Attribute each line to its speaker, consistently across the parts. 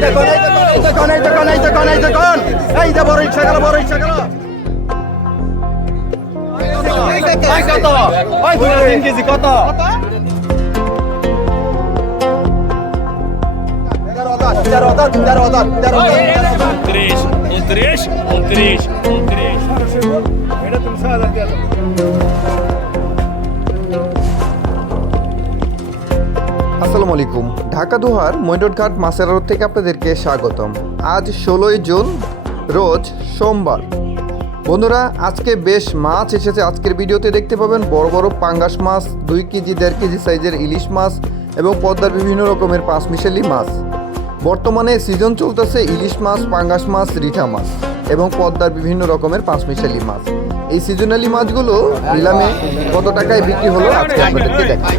Speaker 1: দেখুন এই দেখুন এই দেখুন এই দেখুন এই দেখুন গেল
Speaker 2: আসসালামু আলাইকুম। ঢাকা দোহার মৈনটঘাট মাছের আড়ত থেকে আপনাদেরকে স্বাগতম। আজ ষোলোই জুন, রোজ সোমবার। বন্ধুরা, আজকে বেশ মাছ এসেছে। আজকের ভিডিওতে দেখতে পাবেন বড় বড় পাঙ্গাস মাছ, দুই কেজি, দেড় কেজি সাইজের ইলিশ মাছ এবং পদ্মার বিভিন্ন রকমের পাঁচ মিশালি মাছ। বর্তমানে সিজন চলতেছে ইলিশ মাছ, পাঙ্গাস মাছ, রিঠা মাছ এবং পদ্মার বিভিন্ন রকমের পাঁচ মিশালি মাছ। এই সিজনালি মাছগুলো নিলামে কত টাকায় বিক্রি হলো, আজকে আপনাদেরকে দেখাই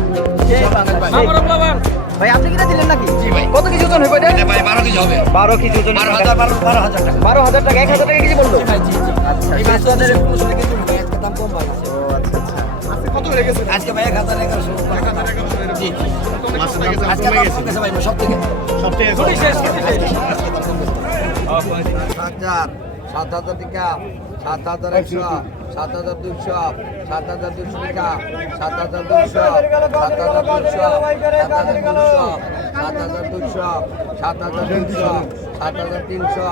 Speaker 1: ভাই আপনি কিনা দিলেন নাকি? কত কিছু ওজন হবে এটা?
Speaker 3: ভাই 12 কেজি হবে
Speaker 1: 12 কেজি ওজন
Speaker 3: 12000 12000 টাকা।
Speaker 1: 12000 টাকা টাকা কেজি বলল
Speaker 3: ভাই কত হয়ে আজকে ভাই 1000 1100 1000 1100 জি। আচ্ছা। আজকে দাম
Speaker 4: কম আচ্ছা, আচ্ছা। গেছে একশো। সাত হাজার দুইশো সাত হাজার দুইশো টাকা সাত হাজার দুইশো সাত হাজার দুইশো সাত হাজার দুইশো সাত হাজার দুশো সাত হাজার তিনশো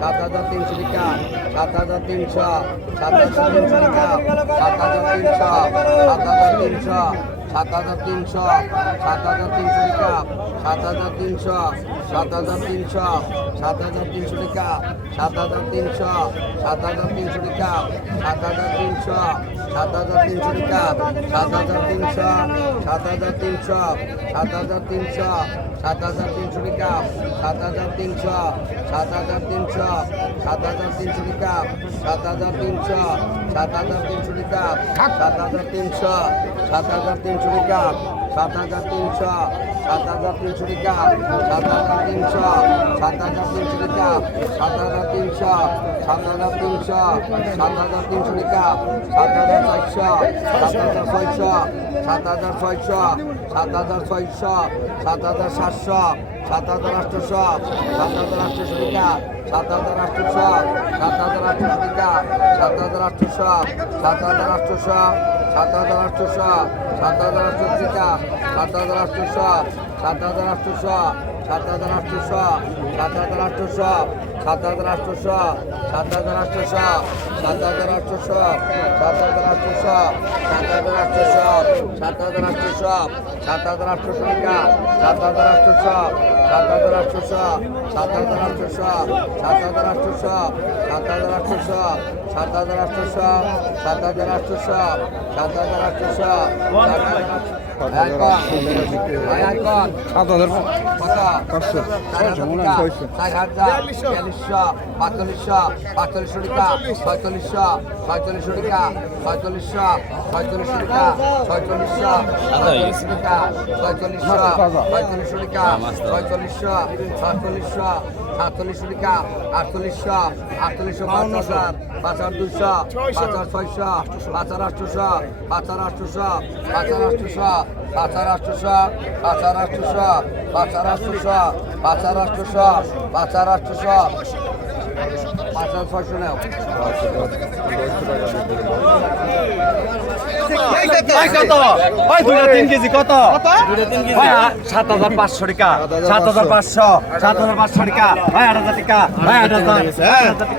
Speaker 4: সাত হাজার তিনশো টাকা সাত হাজার তিনশো সাত হাজার তিনশো টাকা সাত হাজার তিনশো সাত হাজার তিনশো সাত হাজার তিনশো, সাত হাজার তিনশো টাকা, সাত হাজার তিনশো, সাত হাজার তিনশো, সাত হাজার তিনশো টাকা, সাত হাজার তিনশো, সাত হাজার তিনশো টাকা, সাত হাজার তিনশো। সাত হাজার তিনশো চার সাত হাজার তিনশো সাত হাজার তিনশো সাত হাজার তিনশো সাত হাজার তিনশো টাকা সাত হাজার তিনশো সাত হাজার তিনশো সাত হাজার তিনশো টাকা সাত হাজার তিনশো সাত হাজার তিনশো টাকা সাত হাজার তিনশো সাত হাজার তিনশো টাকা সাত হাজার তিনশো সাত হাজার তিনশো টাকা সাত হাজার তিনশো সাত হাজার তিনশো টাকা সাত হাজার তিনশো সাত হাজার তিনশো সাত হাজার তিনশো টাকা সাত হাজার চারশো সাত হাজার ছয়শো সাত হাজার ছয়শো সাত হাজার ছয়শো সাত হাজার সাতশো সাত হাজার আটশোশো সাত হাজার আটশোশো টাকা সাত হাজার আটশোশো সাত হাজার আটশোশো টাকা সাত হাজার আটশোশো সাত হাজার আটশোশো সাত হাজার আটশোশো সাত হাজার আটশো টাকা সাত হাজার আটশোশো সাত হাজার আটশোশো সাত হাজার আটশোশো সাত হাজার আটশোশো সাত হাজার আটশোশো সাত হাজার আটশোশো সাত হাজার আটশোশো সাত হাজার আটশোশো সাত হাজার আটশোশো সাত হাজার আটশোশো সাত হাজার আটশো টাকা সাত হাজার আটশোশো সাত হাজার আটশোশো সাত হাজার আটশোশো সাত হাজার আটশোশো সাত হাজার আটশোশো সাত হাজার আটশোশো সাত হাজার আটশোশো সাত হাজার আটশোশো সাত। হাজার পাঁচশো। বিয়াল্লিশশো পাঁচচল্লিশশো পাঁচচল্লিশশো টাকা। ছয়চল্লিশশো ছয়চল্লিশশো টাকা। ছয়চল্লিশশো ছয়চল্লিশশো টাকা। ছয়চল্লিশশো ছয়চল্লিশ টাকা। ছয়চল্লিশশো ছয়চল্লিশশো টাকা। ছয়চল্লিশশো সাতচল্লিশশো সাতচল্লিশশো টাকা আটচল্লিশশো আটচল্লিশশো পাঁচ হাজার পাঁচ হাজার দুশো পাঁচ হাজার ছয়শো পাঁচ হাজার আটশোশো পাঁচ হাজার আটশোশো পাঁচ হাজার আটশোশো পাঁচ হাজার আটশোশো পাঁচ হাজার আটশোশো পাঁচ হাজার আটশোশো পাঁচ হাজার আটশোশো পাঁচ হাজার আটশোশো পাঁচ হাজার ছয়শো নেও
Speaker 1: কত ওই দুটো তিন কেজি কত ভাই সাত হাজার পাঁচশো টাকা সাত হাজার পাঁচশো সাত হাজার পাঁচশো টাকা ভাই আট হাজার টাকা ভাই আট হাজার আট হাজার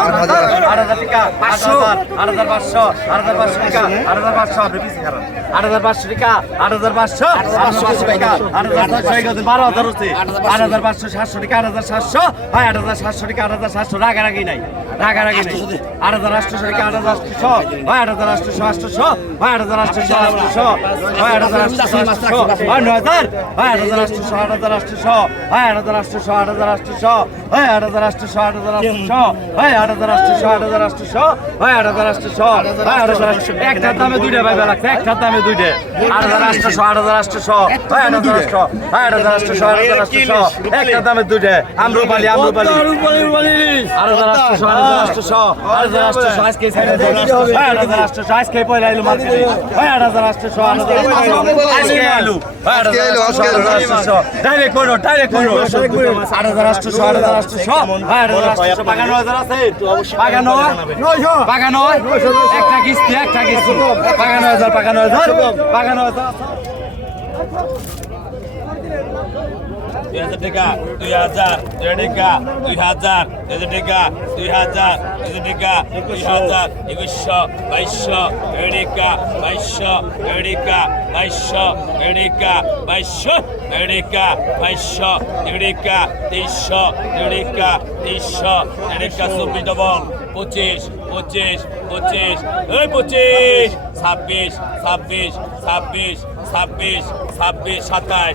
Speaker 1: আট হাজার হাজার টাকা পাঁচশো আট হাজার পাঁচশো আট হাজার পাঁচশো টাকা আট হাজার পাঁচশো আপনি পিছিয়ে খারাপ আট হাজার পাঁচশো টাকা আট হাজার পাঁচশো হাজার পাঁচশো টাকা আট হাজার পাঁচশো এগারো বারো হাজার হচ্ছে আট হাজার পাঁচশো সাতশো টাকা আট হাজার সাতশো ভাই আট হাজার সাতশো টাকা আট হাজার সাতশো রাগারাগি নাই রাগারাগি নাই আট হাজার আটশো টাকা আট হাজার আটশো ভাই আট হাজার আটশো আটশো ভাই আট হাজার আটশো আটশো ভাই আট হাজার আটশো আটশো ভাই নয় হাজার ভাই আট হাজার আটশো আট হাজার আটশো ভাই আট হাজার আটশো আট হাজার আটশো ভাই আট হাজার আটশো আট হাজার আটশো ভাই আট হাজার আটশো আট হাজার আটশো ভাই আট হাজার আটশো ভাই আট হাজার আটশো একটার দামে দুইটা ভাই লাগছে একটার দামে দুইটা আট হাজার আটশো আট হাজার আটশো ভাই আট হাজার আটশো ভাই আট হাজার আটশো আট হাজার আটশো একটার দামে দুইটা আমরুপালি আমরুপালি আট হাজার আটশোশো একটা কিস্তি একটা কিস্তি পাকানো হাজার পাকানো হাজার পাকানো হাজার
Speaker 3: দুই হাজার টাকা দুই হাজার দুই টাকা দুই হাজার দুই টাকা দুই হাজার দুই টাকা দুই হাজার একুশশো বাইশশো এডিকা বাইশশো এডিকা বাইশশো এডিকা বাইশশো এডিকা বাইশশো এডিকা তেইশশো এডিকা তেইশশো এডিকা চব্বিশ ডবল পঁচিশ পঁচিশ পঁচিশ এই পঁচিশ ছাব্বিশ ছাব্বিশ ছাব্বিশ ছাব্বিশ ছাব্বিশ সাতাশ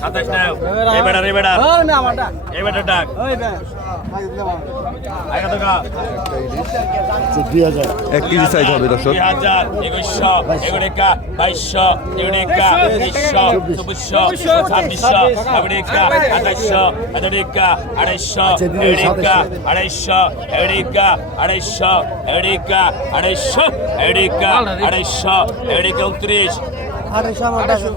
Speaker 3: সাতাশ টাকা এই বেটার এই বেটার এই বেটার ডাক।
Speaker 2: এক কেজি সাইজ হবে দর্শক।
Speaker 3: হাজার একুশশো এগুড়েকা বাইশশো এগুড়েকা তেইশশো চব্বিশশো ছাব্বিশশো এগুড়েকা আঠাশশো এগুড়েকা আড়াইশশো এগুড়েকা আড়াইশশো এগুড়েকা আড়াইশশো এগুড়েকা আড়াইশশো এগুড়েকা আড়াইশশো এগুড়েকা উনত্রিশ। আড়াইশো আড়াইশো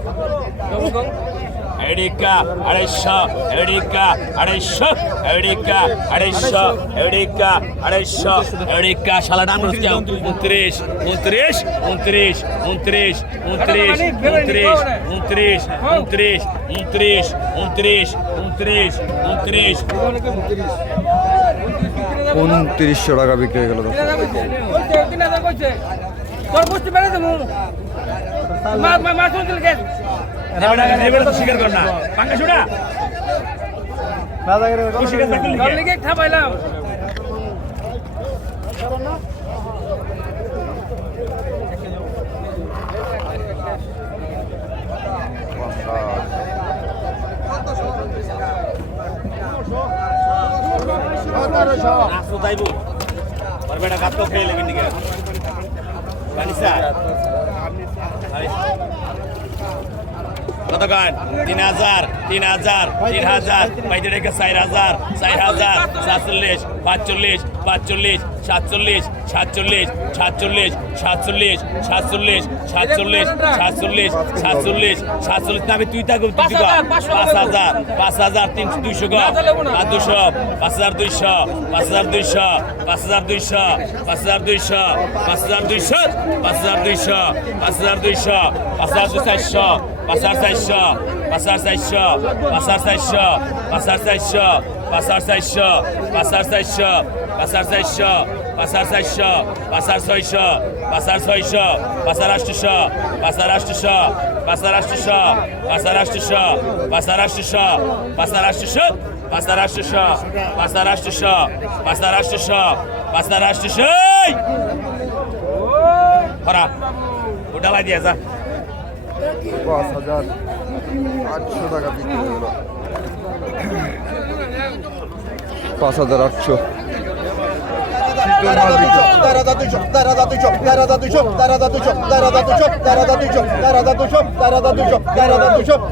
Speaker 3: এডিকা আড়াইশো এডিকা আড়াইশো এডিকা আড়াইশো এডিকা আড়াইশো এডিকা শালা নাম হচ্ছে উনত্রিশ উনত্রিশ উনত্রিশ উনত্রিশ উনত্রিশ উনত্রিশ উনত্রিশ উনত্রিশ উনত্রিশ উনত্রিশ উনত্রিশ উনত্রিশ
Speaker 2: উনত্রিশশো টাকা বিক্রি হয়ে গেল
Speaker 5: তোর বুঝতে মাছ
Speaker 3: তো স্বীকার কর না। পাঙ্কা
Speaker 5: খাবাইলাম
Speaker 3: আসো তাইবো আর বেটা গাত খেয়ে লেগে নিকে জানিসা কত গান তিন হাজার তিন হাজার তিন হাজার বাইতে রেখে চার হাজার চার হাজার সাতচল্লিশ পাঁচচল্লিশ পাঁচচল্লিশ সাতচল্লিশ সাতচল্লিশ সাতচল্লিশ সাতচল্লিশ সাতচল্লিশ সাতচল্লিশ সাতচল্লিশ সাতচল্লিশ সাতচল্লিশ। না আমি তুই থাকব তুই
Speaker 5: পাঁচ হাজার,
Speaker 3: পাঁচ হাজার তিনশো দুইশো গা পাঁচ দুশো পাঁচ হাজার দুইশো পাঁচ হাজার দুইশো পাঁচ হাজার দুইশো পাঁচ হাজার দুইশো পাঁচ হাজার দুইশো পাঁচ হাজার দুইশো পাঁচ হাজার দুইশো পাঁচ হাজার দুই চারশো পাঁচ হাজার চারশো পাঁচ হাজার চারশো পাঁচ হাজার চারশো পাঁচ হাজার চারশো পাঁচ হাজার চারশো পাঁচ হাজার চারশো পাঁচ হাজার চারশো পাঁচ হাজার চারশো পাঁচ হাজার ছয়শো পাঁচ হাজার ছয়শো পাঁচ হাজার আটশোশো পাঁচ হাজার আটশোশো পাঁচ হাজার আটশোশো পাঁচ হাজার আটশোশো পাঁচ হাজার আটশোশো পাঁচ হাজার আটশো টাকা বিক্রি হলো। পাঁচ হাজার আটশো। পাঁচ হাজার আটশোশো পাঁচ হাজার আটশোশো হরা ওটা লাই দিয়া যা
Speaker 2: পাঁচ হাজার আটশো টাকা বিক্রি হয়ে গেল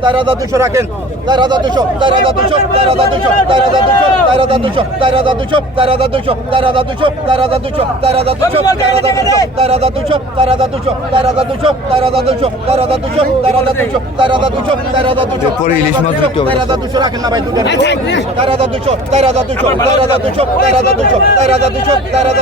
Speaker 2: পাঁচ হাজার আটশো
Speaker 6: রাখেন তারা দুশো তারা দুশো তারা দুশো তারা দুশো তারা দুশো তারা দুশো তারা দুশো তারা দুশো তারা দুশো তারা দুশো তারা দুশো তারা দুশো তারা দুশো তারা দুশো তারা দুশো তারা দুশো তারা দুশো তারা দুশো
Speaker 2: এরপরে ইলিশ মাছ বিক্রি হবে।
Speaker 6: তারা দুশো রাখেন না ভাই দুজন তারা দুশো তারা দুশো তারা দুশো তারা দুশো তারা দুশো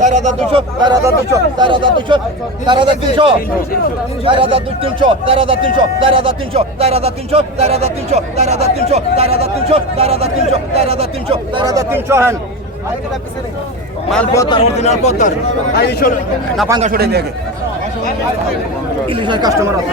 Speaker 6: চার হাজার দুশো চার হাজার দুশো চার হাজার দুশো চার হাজার তিনশো চার হাজার দু তিনশো চার হাজার তিনশো চার হাজার তিনশো চার হাজার তিনশো চার হাজার তিনশো চার হাজার তিনশো চার হাজার তিনশো চার হাজার তিনশো চার হাজার তিনশো চার হাজার তিনশো হ্যাঁ মাল পদ্মার অরিজিনাল পদ্মার আর ইলিশ না পাঙ্গা সরে দেখে ইলিশের কাস্টমার আছে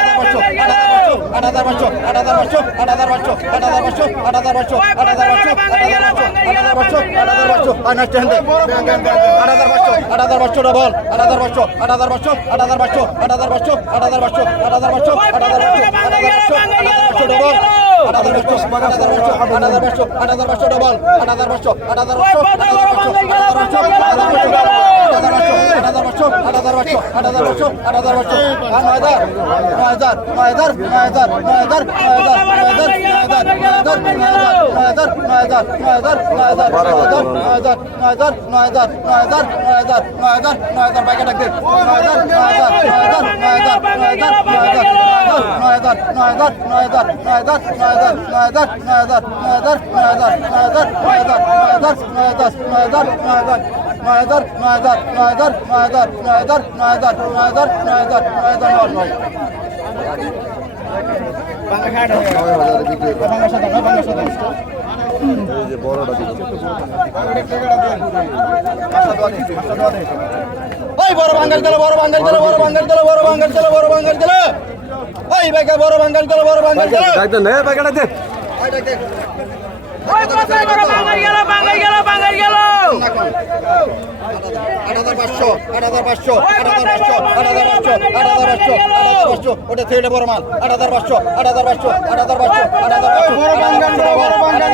Speaker 6: আট হাজার পাঁচশো আট হাজার পাঁচশো আট হাজার পাঁচশো আট হাজার পাঁচশো আট হাজার পাঁচশো আট হাজার পাঁচশো আট হাজার পাঁচশো আট হাজার পাঁচশো আট হাজার পাঁচশো আট হাজার পাঁচশো ডবল আট হাজার পাঁচশো আট হাজার পাঁচশো আট হাজার পাঁচশো আট হাজার পাঁচশো আট হাজার পাঁচশো আট হাজার পাঁচশো আট হাজার পাঁচশো আট হাজার পাঁচশো আট হাজার পাঁচশো ডবল আট হাজার পাঁচশো আট হাজার পাঁচশো আট হাজার পাঁচশো আট হাজার পাঁচশো ডবল আট হাজার পাঁচশো আট হাজার পাঁচশো আট হাজার পাঁচশো আট হাজার পাঁচশো আট হাজার পাঁচশো নয় দশ নয় দশ নয় দশ নয় দশ নয় দশ নয় দশ নয় দশ নয় দশ নয়দার নয়দার নয়দার নয়দার নয়দার নয়দার নয়দার নয় ওই বড় বাঙ্গাল দিল বড় বাঙ্গাল দিল বড় বাঙ্গাল দিল বড় বাঙ্গাল দিল বড় বাঙ্গাল দিল। ওই বেকা বড় বাঙ্গাল দিল বড় বাঙ্গাল দিল। ডাক দে নে বেকা ডাক দে। ওটা থেকে বড় মাল আট হাজার পাঁচশো আট হাজার পাঁচশো আট হাজার পাঁচশো আট হাজার পাঁচশো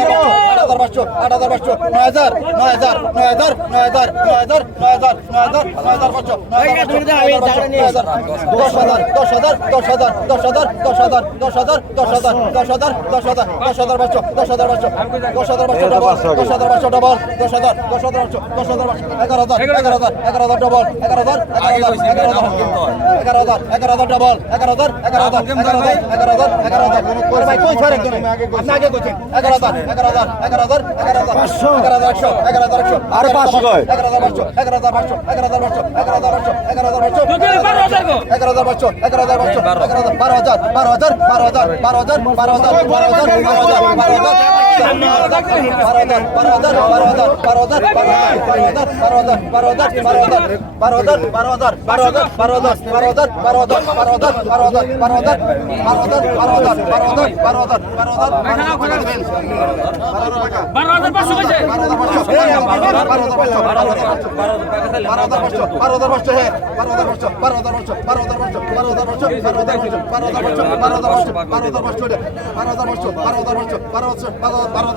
Speaker 6: হাজার পাঁচশো আট হাজার পাঁচশো নয় হাজার নয় হাজার নয় হাজার নয় হাজার নয় হাজার নয় হাজার নয় হাজার নয় হাজার পাঁচশো নয় হাজার দশ হাজার দশ হাজার দশ হাজার দশ হাজার দশ হাজার দশ হাজার দশ হাজার দশ হাজার দশ হাজার দশ হাজার দশ হাজার পাঁচশো দশ হাজার পাঁচশো দশ হাজার পাঁচশো ডবল দশ হাজার পাঁচশো ডবল দশ হাজার দশ হাজার পাঁচশো দশ হাজার পাঁচশো এগারো হাজার এগারো হাজার এগারো হাজার ডবল এগারো হাজার এগারো হাজার এগারো হাজার এগারো হাজার এগারো হাজার ডবল এগারো হাজার এগারো হাজার এগারো হাজার এগারো হাজার এগারো হাজার ভাই কই ছাড়ে একদম আপনি আগে কইছেন এগারো হাজার এগারো হাজার এগারো হাজার এগারো হাজার পাঁচশো এগারো হাজার একশো এগারো হাজার একশো আরে পাঁচশো এগারো হাজার পাঁচশো এগারো হাজার পাঁচশো এগারো হাজার পাঁচশো এগারো হাজার পাঁচশো এগারো হাজার পাঁচশো এগারো হাজার পাঁচশো এগারো হাজার পাঁচশো এগারো হাজার বারো হাজার বারো হাজার বারো হাজার বারো হাজার বারো হাজার বারো হাজার বারো হাজার বারো হাজার বারো হাজার বারো হাজার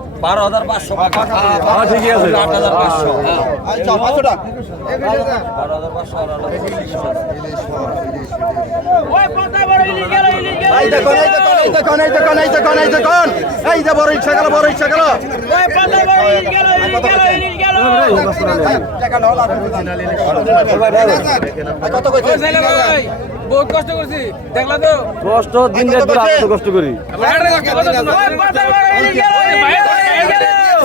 Speaker 6: তো
Speaker 1: কষ্ট দিন কষ্ট করি
Speaker 6: ওই পাতা বড় ইলিশ গেল ইলিশ গেল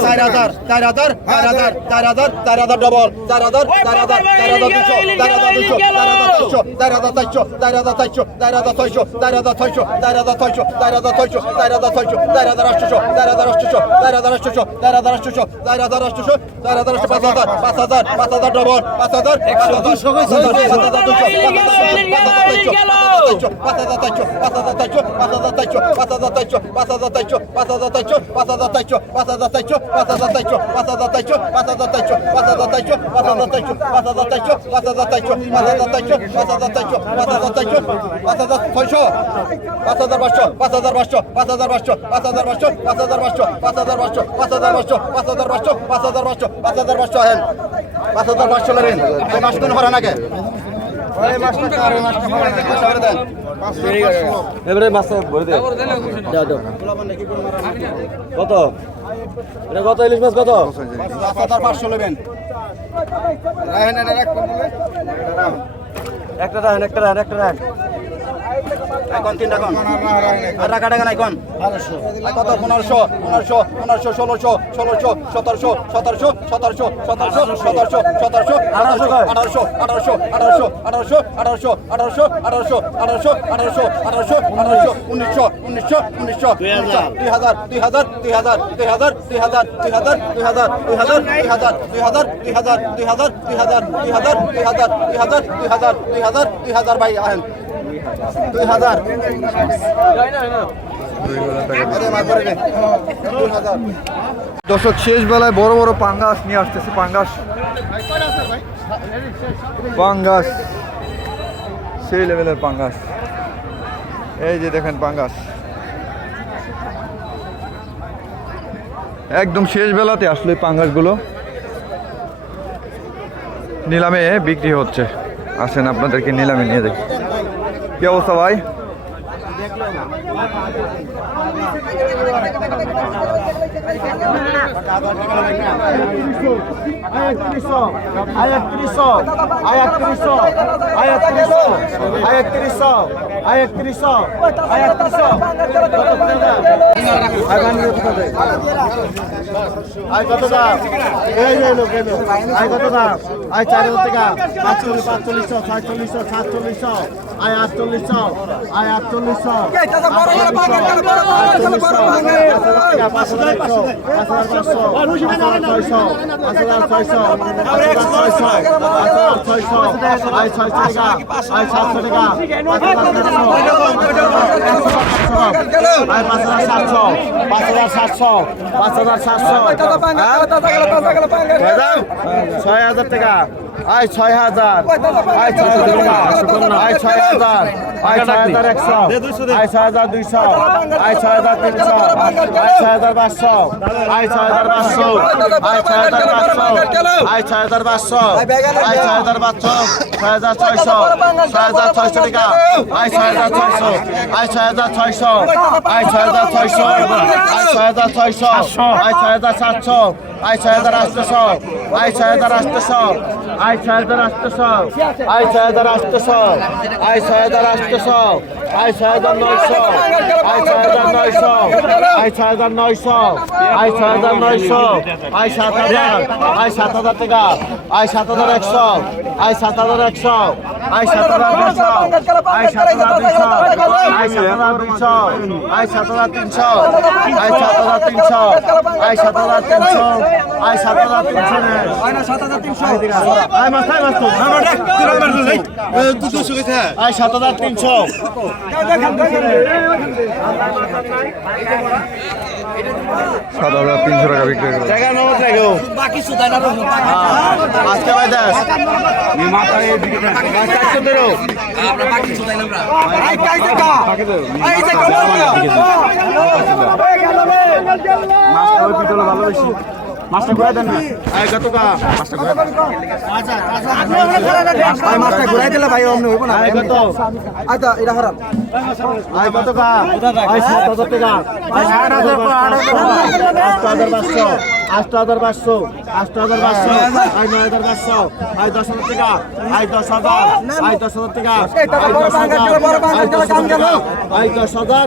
Speaker 1: চার হাজার চার হাজার চার হাজার চার হাজার চার হাজার ডবল চার হাজার চার হাজার চার হাজার দুশো চার হাজার দুশো চার হাজার চারশো চার হাজার চারশো চার হাজার চারশো চার হাজার ছয়শো চার হাজার ছয়শো চার হাজার ছয়শো চার হাজার ছয়শো চার হাজার আটশো চার হাজার আটশো চার হাজার আটশো চার হাজার আটশো চার হাজার আটশো চার হাজার আটশো পাঁচ হাজার পাঁচ হাজার পাঁচ হাজার ডবল পাঁচ হাজার পাঁচ হাজার দুশো পাঁচ হাজার দুশো পাঁচ হাজার চারশো পাঁচ হাজার চারশো পাঁচ হাজার চারশো পাঁচ হাজার চারশো পাঁচ হাজার চারশো পাঁচ হাজার চারশো পাঁচ হাজার চারশো পাঁচ হাজার চারশো পাঁচ হাজার চারশো পাঁচ হাজার চারশো পাঁচ হাজার চারশো পাঁচ হাজার চারশো পাঁচ হাজার চারশো পাঁচ হাজার চারশো পাঁচ হাজার চারশো পাঁচ হাজার চারশো পাঁচ হাজার চারশো পাঁচ হাজার চারশো পাঁচ হাজার ছয়শো পাঁচ হাজার পাঁচশো পাঁচ হাজার পাঁচশো পাঁচ হাজার পাঁচশো পাঁচ হাজার পাঁচশো পাঁচ হাজার পাঁচশো পাঁচ হাজার পাঁচশো পাঁচ হাজার পাঁচশো পাঁচ হাজার পাঁচশো পাঁচ হাজার পাঁচশো পাঁচ হাজার পাঁচশো হেন পাঁচ হাজার পাঁচশো নেবেন এই মাস কোন ভরা নাকি এই মাসটা আর এই মাসটা ভরা নাকি মাসটা ভরে দেন
Speaker 4: এবারে মাছটা ভরে দে। কত? এটা কত? ইলিশ মাছ কত?
Speaker 1: পাঁচশো নেবেন। রাহেন
Speaker 4: একটা রান একটা রান একটা রান
Speaker 1: এখন তিনটা কোন আর টাকা টাকা নাই কোন কত পনেরোশো পনেরোশো পনেরোশো ষোলোশো ষোলোশো সতেরোশো সতেরোশো সতেরোশো সতেরোশো সতেরোশো সতেরোশো আঠারোশো আঠারোশো আঠারোশো আঠারোশো আঠারোশো আঠারোশো আঠারোশো আঠারোশো আঠারোশো আঠারোশো আঠারোশো উনিশশো উনিশশো উনিশশো দুই হাজার দুই হাজার দুই হাজার দুই হাজার দুই হাজার দুই হাজার দুই হাজার দুই হাজার দুই হাজার দুই হাজার দুই হাজার দুই হাজার দুই হাজার দুই হাজার দুই হাজার দুই হাজার দুই হাজার দুই হাজার ভাই আহেন
Speaker 2: দর্শক, শেষ বেলায় বড় বড় পাঙ্গাস নিয়ে আসতেছে। পাঙ্গাস। পাঙ্গাস। সেই লেভেলের পাঙ্গাস। এই যে দেখেন পাঙ্গাস। একদম শেষ বেলাতে আসলে এই পাঙ্গাসগুলো। নিলামে বিক্রি হচ্ছে। আসেন আপনাদেরকে নিলামে নিয়ে দেখি। কি অবস্থা ভাই?
Speaker 1: আয় কত দাম এই লোক আয় কত দাম আয় চার হাজার টাকা পাঁচচল্লিশ পাঁচচল্লিশশো সাতচল্লিশশো সাতচল্লিশশো আয় আটচল্লিশশো আয় আটচল্লিশশো ছয় হাজার টাকা। আয় ছয় হাজার। আয় ছয় হাজার। আয় ছয় হাজার। আয় ছয় হাজার একশো আয় ছয় হাজার দুইশো আয় ছয় হাজার তিনশো আয় ছয় হাজার পাঁচশো আয় ছয় হাজার পাঁচশো আয় ছয় হাজার পাঁচশো আয় ছয় হাজার পাঁচশো আয় ছয় হাজার পাঁচশো ছয় হাজার ছয়শো ছয় হাজার ছয়শো টাকা আয় ছয় হাজার ছয়শো আয় ছয় হাজার ছয়শো আয় ছয় হাজার ছয়শো আয় ছয় হাজার ছয়শো আয় ছয় হাজার সাতশো আয় ছয় হাজার আটশোশো আয় ছয় হাজার আটশোশো আয় ছয় হাজার আটশোশো আয় ছয় হাজার আটশোশো আয় ছয় হাজার আটশোশো আয় ছয় হাজার নয়শো আয় ছয় হাজার নয়শো আয় ছয় হাজার নয়শো আয় ছয় হাজার নয়শো আয় সাত হাজার। আয় সাত হাজার টাকা। আয় সাত হাজার একশো। আয় সাত হাজার একশো। আয় সাত হাজার দুশো আয় সাত হাজার দুশো আয় সাত হাজার দুশো আয় সাত হাজার তিনশো আয় সাত হাজার তিনশো আয় সাত হাজার তিনশো আয় সাত হাজার তিনশো আয় মাথায় মাছ আয় সাত হাজার তিনশো
Speaker 2: সাত হাজার তিনশো টাকা বিক্রি করে
Speaker 1: জায়গা নগদ
Speaker 4: মাছটা ঘুরাই দেন না।
Speaker 1: আয় কত কা
Speaker 4: মাছটা ঘুরাই আচ্ছা আচ্ছা আয় মাছটা ঘুরাই দিলে ভাই অমনি হইব না।
Speaker 1: কত
Speaker 4: আয় এটা হারাম।
Speaker 1: আয় কত কা আয় 7000 টাকা। আয় 8000 টাকা 8500 আষ্ট হাজার পাঁচশো আষ্ট হাজার পাঁচশো আই নয় হাজার পাঁচশো আই দশ হাজার টাকা আই দশ হাজার আই দশ হাজার টাকা আই দশ হাজার আই দশ হাজার টাকা আই দশ হাজার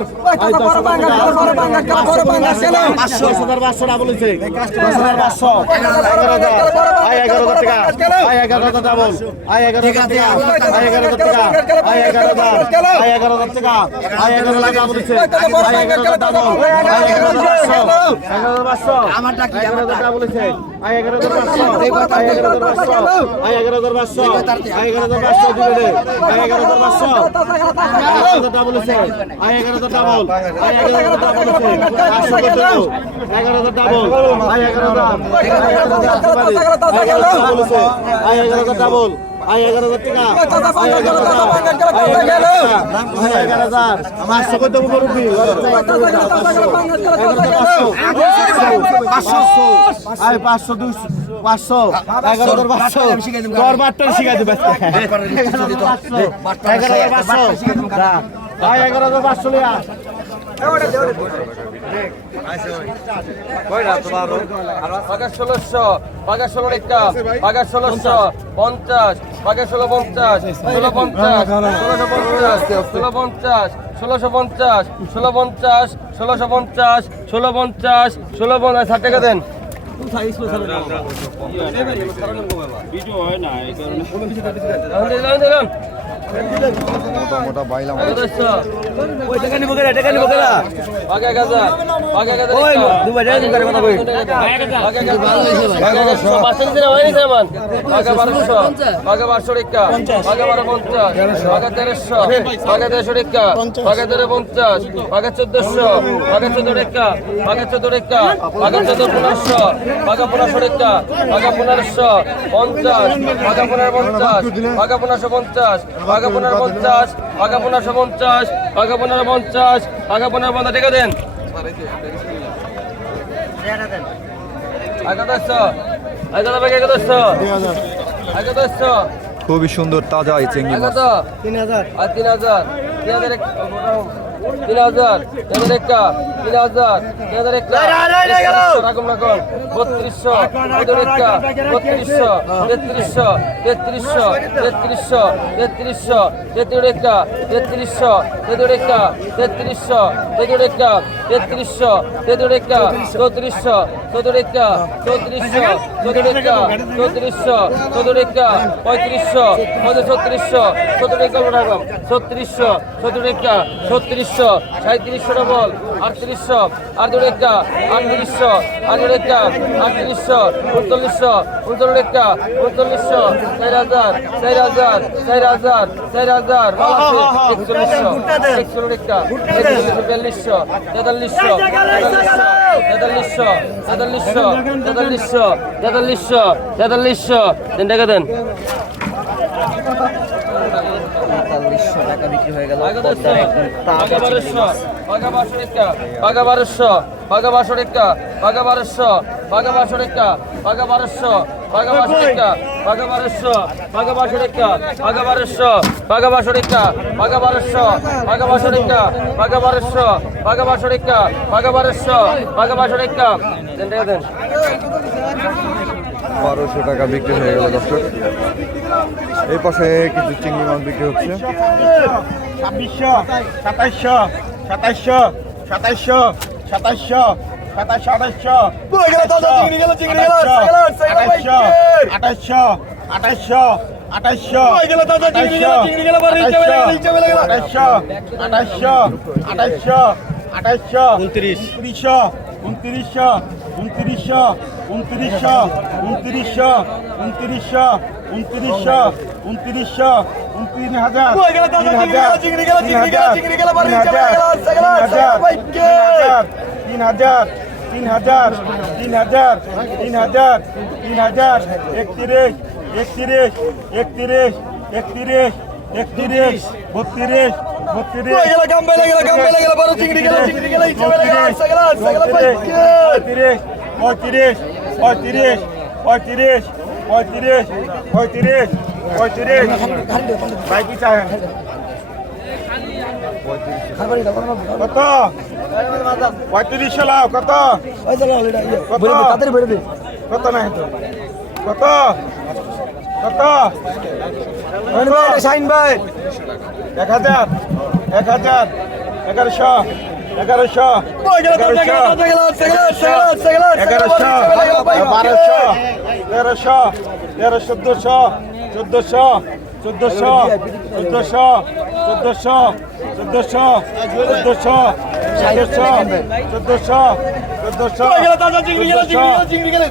Speaker 1: দশ হাজার পাঁচশো না বলেছে দশ হাজার পাঁচশো এগারো হাজার আই এগারো হাজার টাকা আই এগারো হাজার ডাবল আই এগারো হাজার টাকা আই এগারো হাজার টাকা আই এগারো হাজার আই এগারো হাজার টাকা আই এগারো হাজার বলেছে আই এগারো হাজার ডাবল আই এগারো হাজার পাঁচশো এগারো হাজার পাঁচশো আমারটা কি এগারো হাজার টাকা বলেছে আই এগারো হাজার পাঁচশো আই এগারো হাজার পাঁচশো আই এগারো হাজার পাঁচশো আই এগারো হাজার পাঁচশো দিবে আই এগারো হাজার পাঁচশো এগারো হাজার টাকা বলেছে আই এগারো হাজার ডাবল আই এগারো হাজার টাকা বলেছে পাঁচশো কত এগারো হাজার ডাবল আই এগারো হাজার এগারো হাজার বলেছে আই এগারো হাজার ডাবল আই এগারো হাজার টাকা এগারো হাজার হাজার পাঁচশো কত মুরব্বী পাঁচশো আই পাঁচশো দুইশো পাঁচশো এগারো হাজার পাঁচশো তোর বাট্টার শিখাই দেবে এগারো হাজার পাঁচশো এগারো হাজার পাঁচশো
Speaker 7: ষোলোশো পাকা ষোলো রেখা পাকা ষোলোশো পঞ্চাশ পাকা ষোলো পঞ্চাশ ষোলো পঞ্চাশ ষোলো পঞ্চাশ ষোলো পঞ্চাশ ষোলো পঞ্চাশ ষোলোশো পঞ্চাশ ষোলো পঞ্চাশ ষোলো পঞ্চাশ ষাট টাকা দেন
Speaker 2: মোটা বাইলাম
Speaker 7: ওই আগে গাজা আগে গাজা ওই দুবা যাই তুমি কথা কই আগে গাজা আগে আগে 1200 আগে 1200 টাকা আগে 1250 আগে 1300 আগে 1300 টাকা আগে 1350 আগে 1400 আগে 1400 টাকা আগে 1400 টাকা আগে 1400 আগে 1500 টাকা আগে 1550 আগে 1550 আগা পনেরোশো পঞ্চাশ আগা পনেরো পঞ্চাশ আগা পনেরো পঞ্চাশ ঠিক দেন
Speaker 2: খুবই সুন্দর তাজা এই চিংড়ি মাছ।
Speaker 7: তিন হাজার। তিন হাজার তিন তিন হাজার তিন হাজার একটা তিন হাজার তিন হাজার একটা রাখুন রাখুন বত্রিশশো তিন একটা বত্রিশশো তেত্রিশশো তেত্রিশশো তেত্রিশশো তেত্রিশশো তেত্রিশ একটা তেত্রিশশো তেত্রিশ একটা তেত্রিশশো তেত্রিশ একটা তেত্রিশশো তেত্রিশ একটা চৌত্রিশশো চৌত্রিশ একটা চৌত্রিশশো চৌত্রিশ একটা চৌত্রিশশো চৌত্রিশ একটা পঁয়ত্রিশশো ছত্রিশশো ছত্রিশ একটা রাখলাম ছত্রিশশো ছত্রিশ একটা ছত্রিশশো সাঁত্রিশশো ডবল আটত্রিশশো আটত্রিশ একটা আটত্রিশশো আটত্রিশ একটা আটত্রিশশো উনচল্লিশশো উনচল্লিশ একটা উনচল্লিশশো চার হাজার চার হাজার চার হাজার চার হাজার একচল্লিশশো একচল্লিশ একটা একচল্লিশশো বিয়াল্লিশশো তেতাল্লিশশো তেতাল্লিশশো তেতাল্লিশশো তেতাল্লিশশো তেতাল্লিশশো তেতাল্লিশশো। তিন টাকা দেন। বারোশো পাকা বারোশো রেখা পাকা বারোশো পাকা বারোশো রেখা পাকা বারোশো পাকা বারোশো রেখা পাকা বারোশো পাকা বারোশো রেখা পাকা বারোশো পাকা বারোশো রেখা পাকা বারোশো পাকা বারোশো রেখা পাকা বারোশো পাকা বারোশো রেখা পাকা বারোশো পাকা বারোশো রেখা পাকা বারোশো পাকা বারোশো রেখা দেন দেন।
Speaker 2: বারোশো টাকা বিক্রি হয়ে গেল দর্শক। এই পাশে কিছু চিংড়ি মাছ বিক্রি হচ্ছে।
Speaker 1: ছাব্বিশশো সাতাইশশো সাতাইশশো সাতাইশশো সাতাইশশো সাতাইশশো আঠাইশশো আঠাইশশো আঠাইশশো আঠাইশশো আঠাইশশো আঠাইশশো আঠাইশশো আঠাইশশো আঠাইশশো উনত্রিশ। উনত্রিশশো উনত্রিশশো উনত্রিশশো উনত্রিশশো উনত্রিশশো উনত্রিশশো উনত্রিশশো উনত্রিশ হাজার তিন হাজার তিন হাজার তিন হাজার তিন হাজার তিন হাজার তিন হাজার একত্রিশ একত্রিশ একত্রিশ একত্রিশ একত্রিশ বত্রিশ বত্রিশ পঁয়ত্রিশ পঁয়ত্রিশ পঁয়ত্রিশ পঁয়ত্রিশ পঁয়ত্রিশ পঁয়ত্রিশ। ভাই কি চায় কত?
Speaker 8: পঁয়ত্রিশশো লাও কত? কত? তো কত? কত?
Speaker 4: শাইন ভাই।
Speaker 8: এক হাজার এক হাজার এগারোশো। এগারোশো এগারোশো বারোশো তেরোশো তেরো চোদ্দশো চোদ্দশো চোদ্দশো চোদ্দশো চোদ্দশো চোদ্দশো চোদ্দশো চোদ্দশো চোদ্দশো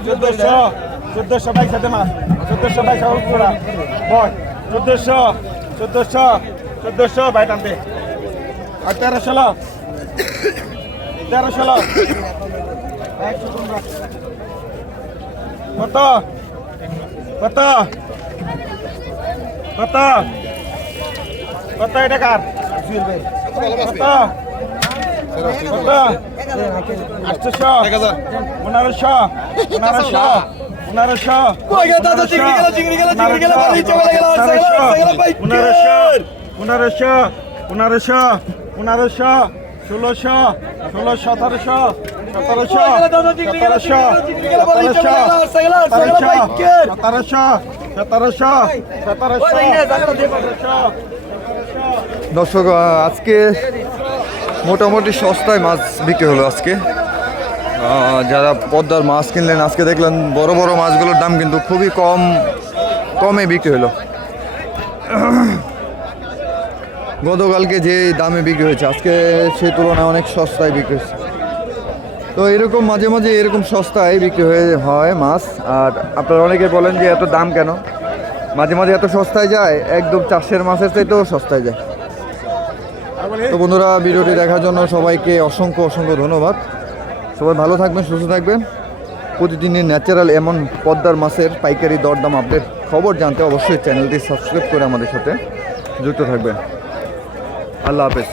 Speaker 8: চোদ্দশো চোদ্দশো বাইশ হাতে মা চোদ্দশো বাইশ পুরা বয় চোদ্দশো চোদ্দশো চোদ্দশো বাইশ টানতে আর তেরোশো তেরোশো লাভ কত? কত? কত? কত? এটা কার? কত? কত? আটশোশো? পনেরোশো? পনেরোশো? পনেরোশো? পনেরোশো? পনেরোশো? পনেরোশো? ষোলোশো ষোলো সতেরোশো সতেরোশো সতেরোশো সতেরোশো সতেরোশো সতেরোশো সতেরোশো
Speaker 2: দর্শক আজকে মোটামুটি সস্তায় মাছ বিক্রি হলো আজকে। যারা পদ্মার মাছ কিনলেন আজকে দেখলেন বড় বড় মাছগুলোর দাম কিন্তু খুবই কম কমে বিক্রি হলো। গতকালকে যে দামে বিক্রি হয়েছে, আজকে সেই তুলনায় অনেক সস্তায় বিক্রি হয়েছে। তো এরকম মাঝে মাঝে এরকম সস্তায় বিক্রি হয়ে হয় মাছ, আর আপনারা অনেকে বলেন যে এত দাম কেন? মাঝে মাঝে এত সস্তায় যায়, একদম চাষের মাছের চাইতেও সস্তায় যায়। তো বন্ধুরা, ভিডিওটি দেখার জন্য সবাইকে অসংখ্য অসংখ্য ধন্যবাদ। সবাই ভালো থাকবেন, সুস্থ থাকবেন। প্রতিদিনের ন্যাচারাল এমন পদ্মার মাছের পাইকারি দরদাম আপডেট খবর জানতে অবশ্যই চ্যানেলটি সাবস্ক্রাইব করে আমাদের সাথে যুক্ত থাকবেন। আল্লাহ হাফেজ।